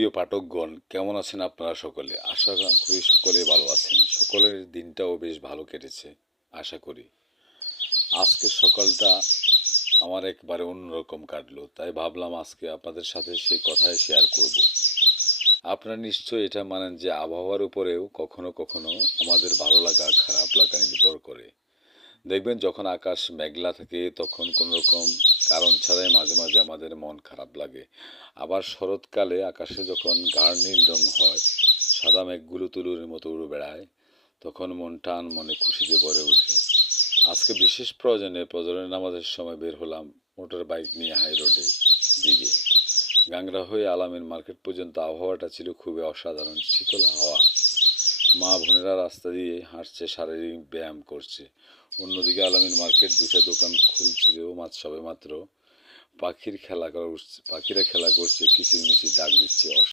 প্রিয় পাঠকগণ, কেমন আছেন আপনারা সকলে? আশা করি সকলেই ভালো আছেন। সকলের দিনটাও বেশ ভালো কেটেছে আশা করি। আজকের সকালটা আমার একবারে অন্যরকম কাটলো, তাই ভাবলাম আজকে আপনাদের সাথে সেই কথাই শেয়ার করব। আপনারা নিশ্চয়ই এটা মানেন যে আবহাওয়ার উপরেও কখনো কখনো আমাদের ভালো লাগা খারাপ লাগা নির্ভর করে। দেখবেন যখন আকাশ মেঘলা থাকে তখন কোনো রকম কারণ ছাড়াই মাঝে মাঝে আমাদের মন খারাপ লাগে। আবার শরৎকালে আকাশে যখন গাঢ় নীল রং হয়, সাদা মেঘগুলো তুলোর মতো উড়ে বেড়ায়, তখন মনটা মনে খুশিতে ভরে ওঠে। আজকে বিশেষ প্রয়োজনে ফজরের নামাজের সময় বের হলাম মোটর বাইক নিয়ে হাই রোডের দিকে। গাংরা হয়ে আলামিন মার্কেট পর্যন্ত আবহাওয়াটা ছিল খুবই অসাধারণ, শীতল হাওয়া। মা বোনেরা রাস্তা দিয়ে হাঁটছে, শারীরিক ব্যায়াম করছে। অন্যদিকে আলামিন মার্কেট দুটো দোকান খুলছিল সবে মাত্র। পাখিরা খেলা করছে, কিচিরমিচির ডাক দিচ্ছে।